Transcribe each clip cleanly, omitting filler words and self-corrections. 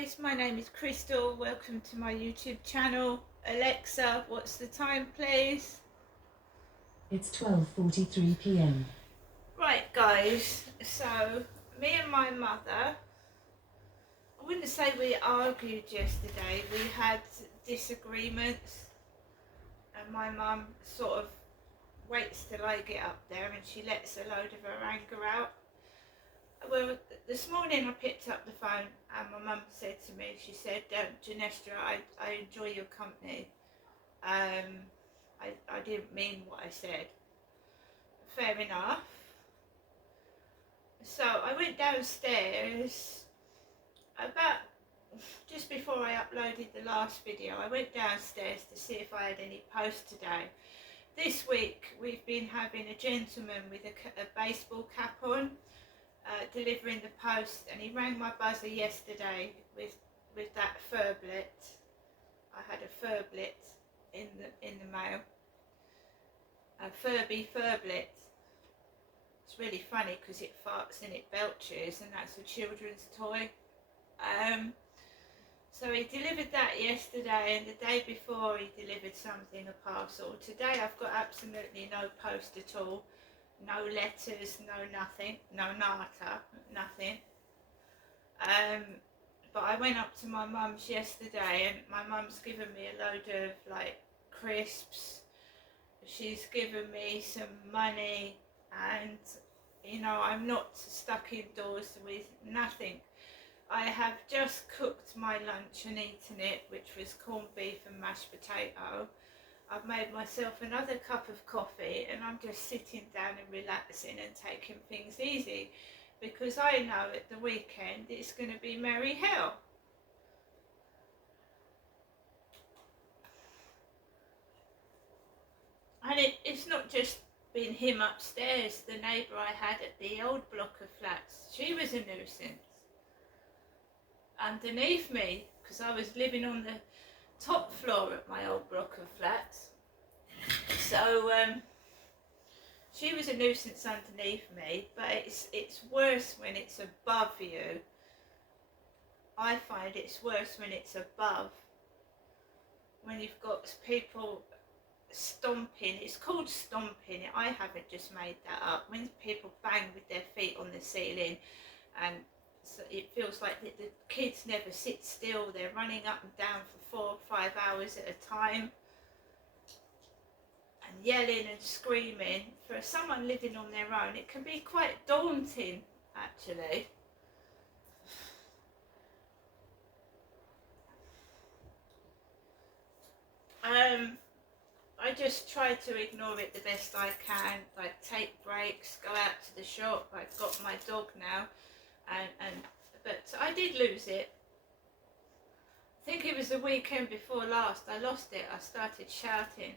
guys, my name is Crystal. Welcome to my YouTube channel. Alexa, what's the time please? It's 12:43 p.m. Right guys, so me and my mother, I wouldn't say we argued yesterday, we had disagreements, and my mum sort of waits till I get up there and she lets a load of her anger out. Well, this morning I picked up the phone and my mum said to me, she said, Janestra, I enjoy your company. I didn't mean what I said. Fair enough. So I went downstairs about just before I uploaded the last video. I went downstairs to see if I had any post today. This week we've been having a gentleman with a baseball cap on delivering the post, and he rang my buzzer yesterday with that furblet. I had a furblet in the mail, a Furby furblet. It's really funny because it farts and it belches, and that's a children's toy. So he delivered that yesterday, and the day before he delivered something, a parcel. Today I've got absolutely no post at all. No letters, no nothing, no nata, nothing. But I went up to my mum's yesterday, and my mum's given me a load of like crisps. She's given me some money, and you know, I'm not stuck indoors with nothing. I have just cooked my lunch and eaten it, which was corned beef and mashed potato. I've made myself another cup of coffee, and I'm just sitting down and relaxing and taking things easy, because I know at the weekend it's going to be merry hell. And it's not just been him upstairs. The neighbour I had at the old block of flats, she was a nuisance. Underneath me, because I was living on the top floor at my old block of flats, so she was a nuisance underneath me. But it's worse when it's above you. I find it's worse when it's above, when you've got people stomping. It's called stomping. I haven't just made that up. When people bang with their feet on the ceiling, and so it feels like the kids never sit still. They're running up and down for 4 or 5 hours at a time and yelling and screaming. For someone living on their own, it can be quite daunting, actually. I just try to ignore it the best I can, like take breaks, go out to the shop. I've got my dog now, but I did lose it. I think it was the weekend before last. I lost it. I started shouting.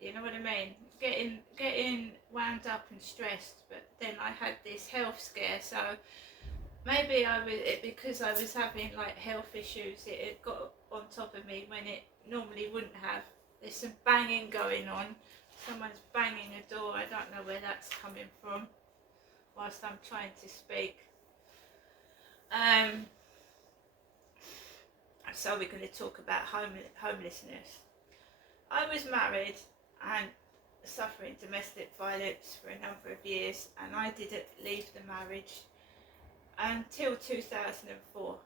You know what I mean? Getting wound up and stressed. But then I had this health scare, so maybe because I was having like health issues, it had got on top of me when it normally wouldn't have. There's some banging going on. Someone's banging a door. I don't know where that's coming from whilst I'm trying to speak. So we're going to talk about homelessness. I was married and suffering domestic violence for a number of years, and I didn't leave the marriage until 2004.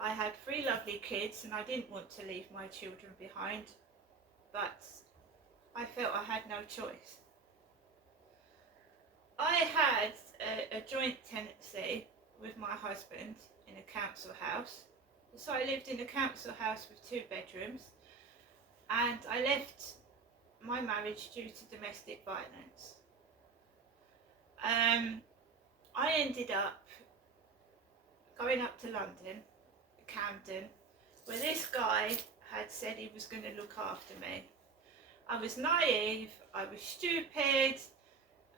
I had 3 lovely kids, and I didn't want to leave my children behind, but I felt I had no choice. I had a joint tenancy with my husband in a council house. So I lived in a council house with 2 bedrooms, and I left my marriage due to domestic violence. I ended up going up to London, Camden, where this guy had said he was going to look after me. I was naive, I was stupid,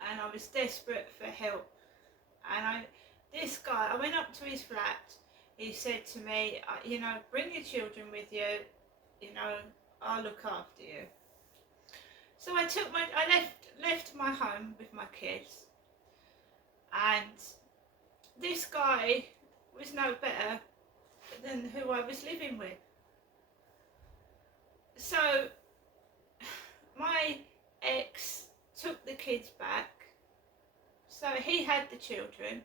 and I was desperate for help. And I went up to his flat. He said to me, you know, bring your children with you, you know, I'll look after you. So I left my home with my kids, and this guy was no better than who I was living with. So my ex took the kids back. So he had the children.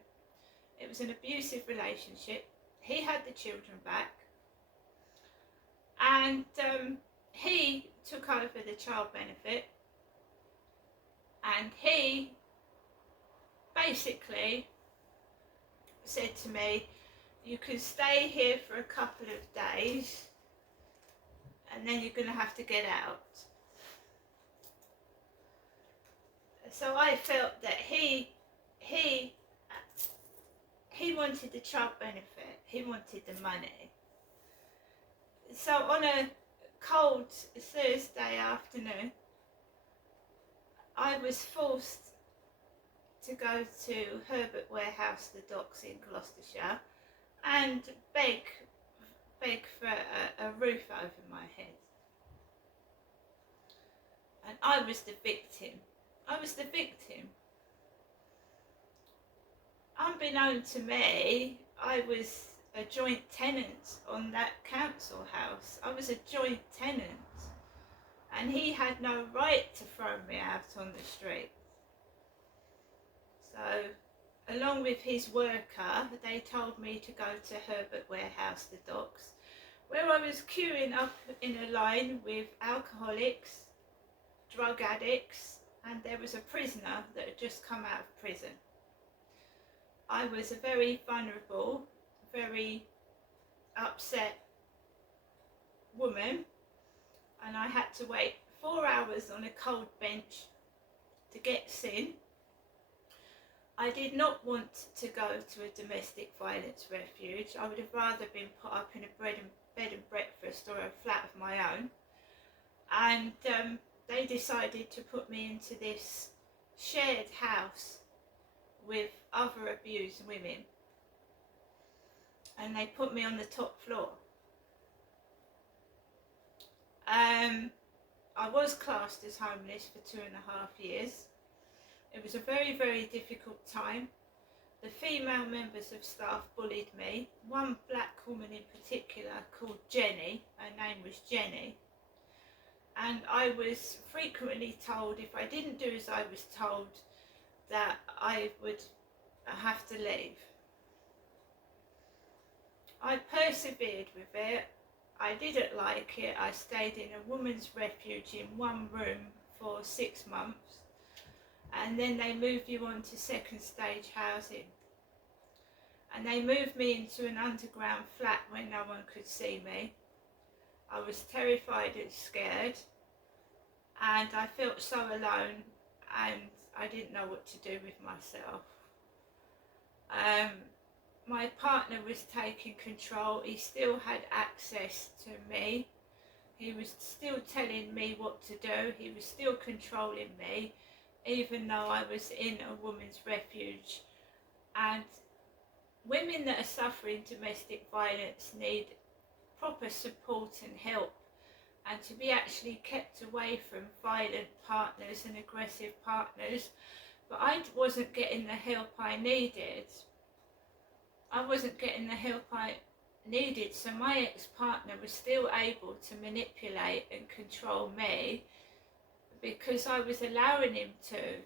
It was an abusive relationship. He had the children back. And he took over the child benefit. And he basically said to me, you can stay here for a couple of days and then you're going to have to get out. So I felt that he wanted the child benefit, he wanted the money. So on a cold Thursday afternoon, I was forced to go to Herbert Warehouse, the docks in Gloucestershire, and beg for a roof over my head. And I was the victim. Unbeknown to me, I was a joint tenant on that council house. I was a joint tenant. And he had no right to throw me out on the street. So, along with his worker, they told me to go to Herbert Warehouse, the docks, where I was queuing up in a line with alcoholics, drug addicts, and there was a prisoner that had just come out of prison. I was a very vulnerable, very upset woman, and I had to wait 4 hours on a cold bench to get seen. I did not want to go to a domestic violence refuge. I would have rather been put up in a bed and breakfast or a flat of my own. And they decided to put me into this shared house with other abused women. And they put me on the top floor. I was classed as homeless for 2.5 years. It was a very, very difficult time. The female members of staff bullied me. One black woman in particular called Jenny, her name was Jenny. And I was frequently told if I didn't do as I was told that I would have to leave. I persevered with it. I didn't like it. I stayed in a women's refuge in one room for 6 months. And then they move you on to second stage housing. And they moved me into an underground flat where no one could see me. I was terrified and scared. And I felt so alone and I didn't know what to do with myself. My partner was taking control. He still had access to me. He was still telling me what to do. He was still controlling me, even though I was in a women's refuge. And women that are suffering domestic violence need proper support and help, and to be actually kept away from violent partners and aggressive partners. But I wasn't getting the help I needed. So my ex-partner was still able to manipulate and control me because I was allowing him to.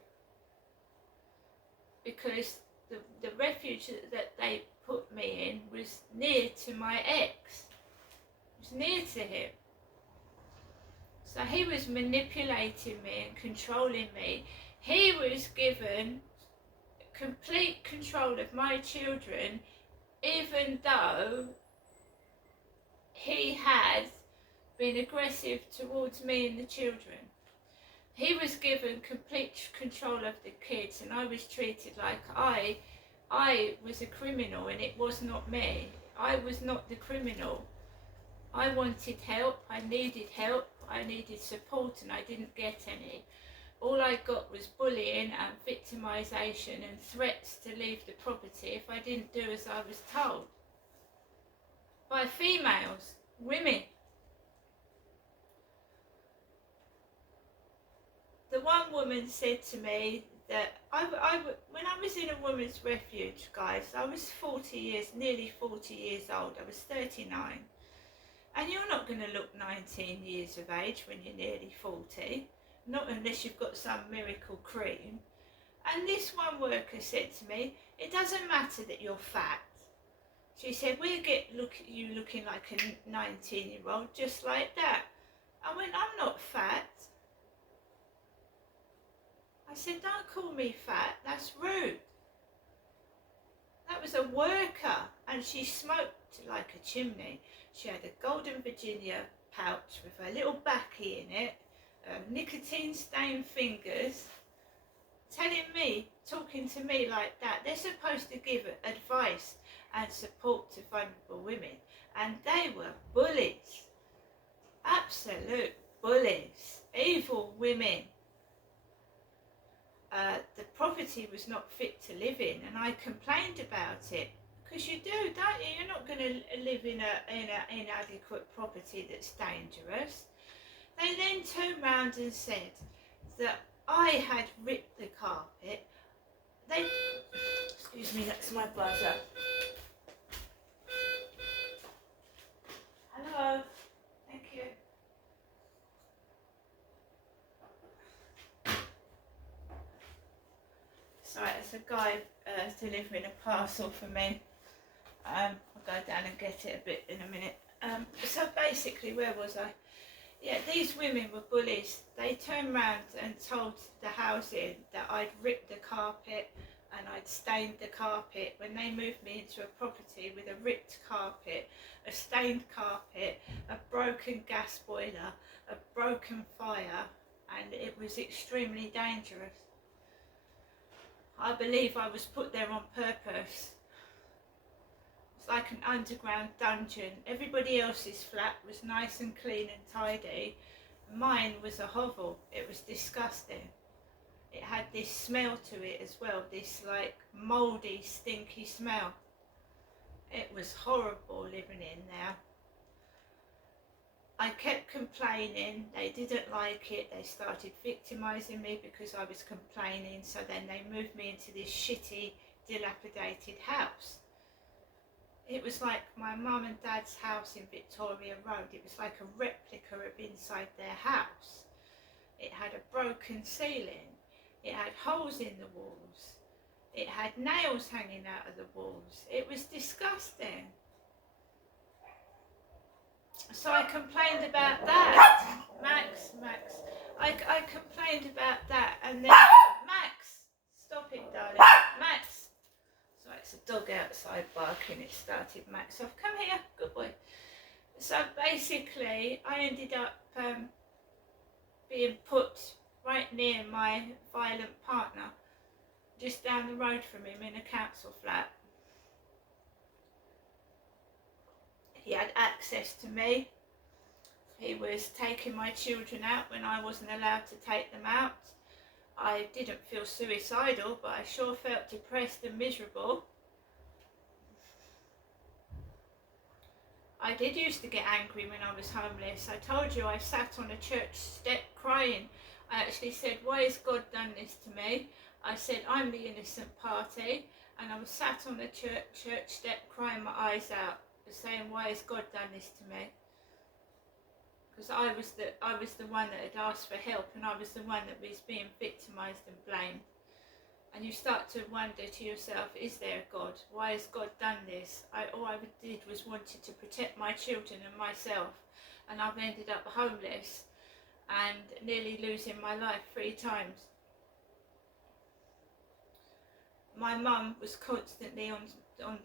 Because the refuge that they put me in was near to my ex. It was near to him. So he was manipulating me and controlling me. He was given complete control of my children, even though he had been aggressive towards me and the children. He was given complete control of the kids, and I was treated like I was a criminal, and it was not me. I was not the criminal. I wanted help, I needed support, and I didn't get any. All I got was bullying and victimisation and threats to leave the property if I didn't do as I was told. By females, women. The one woman said to me that when I was in a women's refuge, guys, I was nearly 40 years old. I was 39. And you're not going to look 19 years of age when you're nearly 40, not unless you've got some miracle cream. And this one worker said to me, it doesn't matter that you're fat. She said, we'll get you looking like a 19-year-old, just like that. I went, I'm not fat. I said, don't call me fat, that's rude. That was a worker, and she smoked like a chimney. She had a Golden Virginia pouch with her little backy in it, nicotine-stained fingers, talking to me like that. They're supposed to give advice and support to vulnerable women, and they were bullies, absolute bullies, evil women. The property was not fit to live in, and I complained about it, because you do, don't you? You're not going to live in an inadequate property that's dangerous. They then turned round and said that I had ripped the carpet. Excuse me, that's my buzzer. Hello, thank you. Sorry, it's a guy delivering a parcel for me. I'll go down and get it a bit in a minute. So basically, where was I? Yeah, these women were bullies. They turned round and told the housing that I'd ripped the carpet and I'd stained the carpet when they moved me into a property with a ripped carpet, a stained carpet, a broken gas boiler, a broken fire, and it was extremely dangerous. I believe I was put there on purpose. It's like an underground dungeon. Everybody else's flat was nice and clean and tidy. Mine was a hovel. It was disgusting. It had this smell to it as well, this like mouldy, stinky smell. It was horrible living in there. I kept complaining, they didn't like it, they started victimising me because I was complaining, so then they moved me into this shitty, dilapidated house. It was like my mum and dad's house in Victoria Road. It was like a replica of inside their house. It had a broken ceiling, it had holes in the walls, it had nails hanging out of the walls. It was disgusting. So I complained about that. Max, I complained about that, and then Max, stop it, darling. Max, so it's a dog outside barking. It started Max off. Come here, good boy. So basically, I ended up being put right near my violent partner, just down the road from him in a council flat. He had access to me. He was taking my children out when I wasn't allowed to take them out. I didn't feel suicidal, but I sure felt depressed and miserable. I did used to get angry when I was homeless. I told you I sat on a church step crying. I actually said, why has God done this to me? I said, I'm the innocent party. And I was sat on the church step crying my eyes out, saying, why has God done this to me? Because I was the one that had asked for help, and I was the one that was being victimised and blamed. And you start to wonder to yourself, is there a God? Why has God done this? All I did was wanted to protect my children and myself, and I've ended up homeless and nearly losing my life 3 times. My mum was constantly on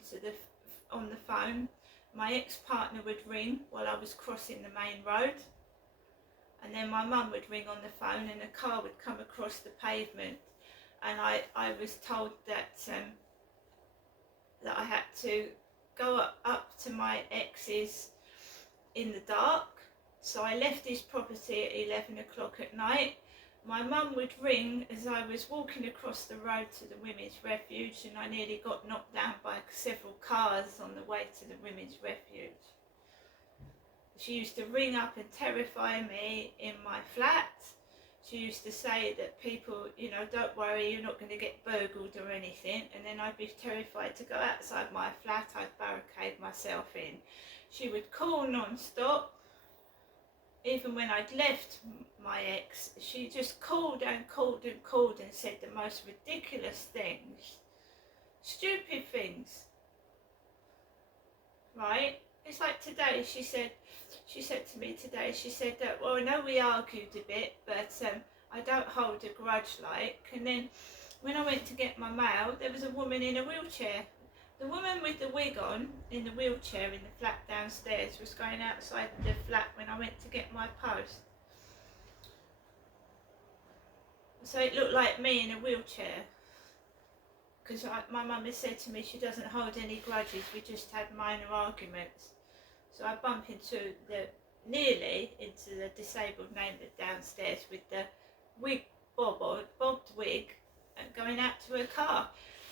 the phone. My ex-partner would ring while I was crossing the main road, and then my mum would ring on the phone and a car would come across the pavement, and I was told that that I had to go up to my ex's in the dark. So I left his property at 11 o'clock at night. My mum would ring as I was walking across the road to the women's refuge, and I nearly got knocked down by several cars on the way to the women's refuge. She used to ring up and terrify me in my flat. she used to say that people, you know, don't worry, you're not going to get burgled or anything. And then I'd be terrified to go outside my flat. I'd barricade myself in. She would call non-stop. Even when I'd left my ex, she just called and called and called and said the most ridiculous things, stupid things, right? It's like today, she said to me today, she said that, well, I know we argued a bit, but I don't hold a grudge like. And then when I went to get my mail, there was a woman in a wheelchair. The woman with the wig on in the wheelchair in the flat downstairs was going outside the flat when I went to get my post. So it looked like me in a wheelchair. Because my mum has said to me she doesn't hold any grudges, we just had minor arguments. So I bump nearly into the disabled neighbour downstairs with the wig, bobbed wig, and going out to her car.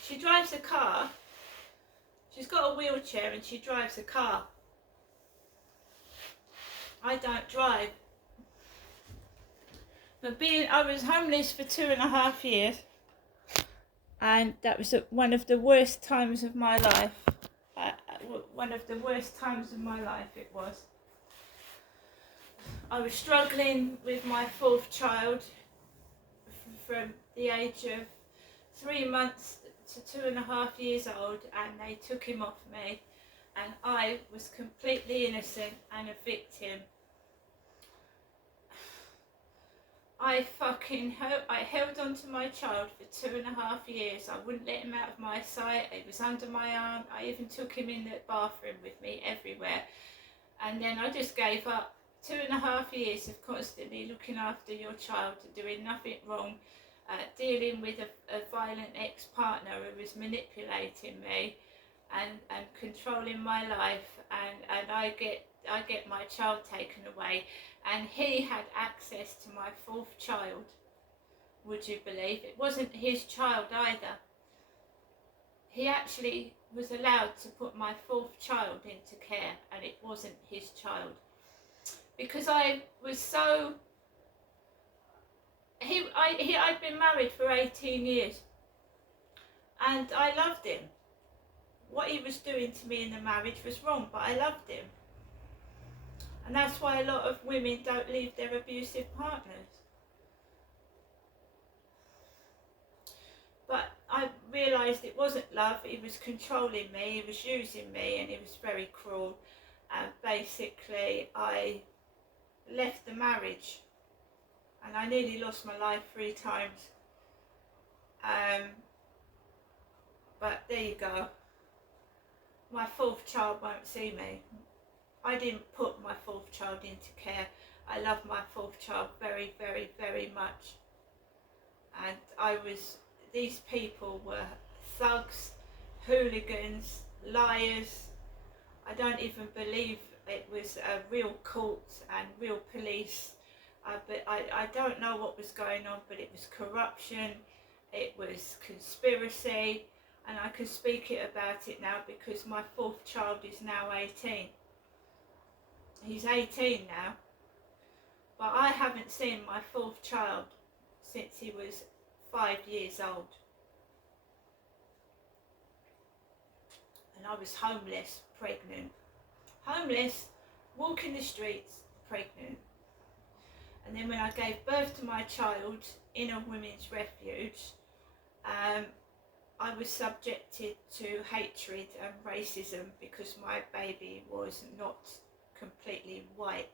She drives a car. She's got a wheelchair and she drives a car. I don't drive. But I was homeless for 2.5 years, and that was one of the worst times of my life. One of the worst times of my life it was. I was struggling with my 4th child from the age of 3 months to 2.5 years old, and they took him off me, and I was completely innocent and a victim. I held on to my child for 2.5 years. I wouldn't let him out of my sight. He was under my arm. I even took him in the bathroom with me everywhere. And then I just gave up. 2.5 years of constantly looking after your child, doing nothing wrong, dealing with a violent ex-partner who was manipulating me and controlling my life, and I get my child taken away, and he had access to my 4th child. Would you believe? It wasn't his child either. He actually was allowed to put my 4th child into care, and it wasn't his child. Because I was so... I'd been married for 18 years, and I loved him. What he was doing to me in the marriage was wrong, but I loved him. And that's why a lot of women don't leave their abusive partners. But I realised it wasn't love, he was controlling me, he was using me, and he was very cruel. And basically I left the marriage, and I nearly lost my life 3 times. But there you go. My 4th child won't see me. I didn't put my 4th child into care. I love my 4th child very, very, very much. And these people were thugs, hooligans, liars. I don't even believe it was a real court and real police. But I don't know what was going on, but it was corruption, it was conspiracy, and I can speak about it now because my 4th child is now 18. He's 18 now, but I haven't seen my 4th child since he was 5 years old. And I was homeless, pregnant. Homeless, walking the streets, pregnant. And then when I gave birth to my child in a women's refuge, I was subjected to hatred and racism because my baby was not completely white.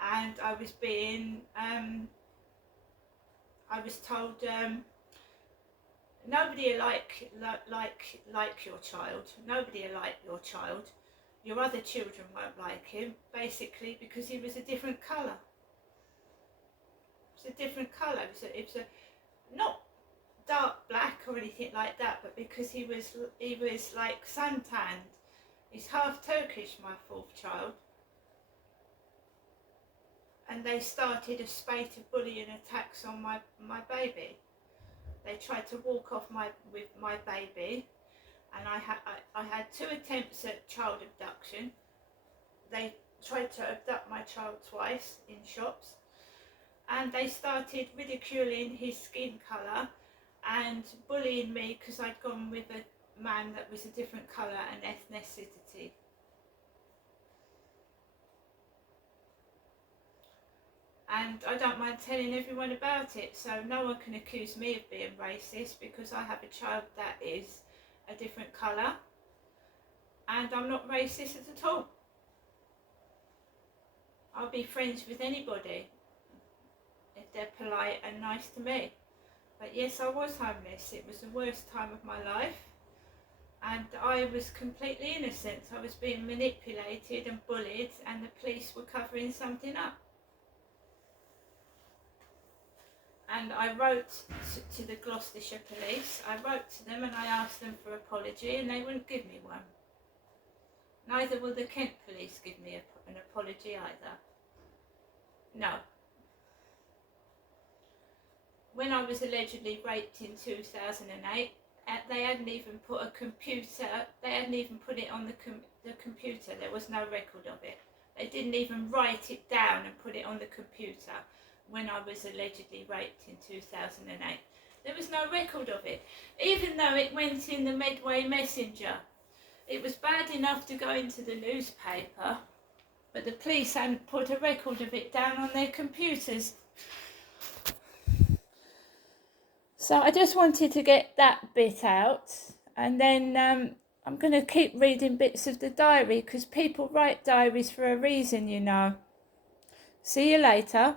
And I was being, I was told, nobody will like your child, nobody will like your child, your other children won't like him, basically because he was a different colour. It was a different colour, it was not dark black or anything like that, but because he was like suntanned. He's half Turkish, my 4th child. And they started a spate of bullying attacks on my baby. They tried to walk off with my baby, and I had 2 attempts at child abduction. They tried to abduct my child twice in shops. and they started ridiculing his skin colour and bullying me because I'd gone with a man that was a different colour and ethnicity. And I don't mind telling everyone about it, so no one can accuse me of being racist because I have a child that is a different colour, and I'm not racist at all. I'll be friends with anybody if they're polite and nice to me. But yes, I was homeless. It was the worst time of my life, and I was completely innocent. I was being manipulated and bullied, and the police were covering something up. And I wrote to the Gloucestershire police. I wrote to them and I asked them for an apology, and they wouldn't give me one. Neither will the Kent police give me an apology either. No. When I was allegedly raped in 2008, they hadn't even put a computer, they hadn't even put it on the computer. There was no record of it. They didn't even write it down and put it on the computer when I was allegedly raped in 2008. There was no record of it, even though it went in the Medway Messenger. It was bad enough to go into the newspaper, but the police hadn't put a record of it down on their computers. So I just wanted to get that bit out, and then I'm going to keep reading bits of the diary because people write diaries for a reason, you know. See you later.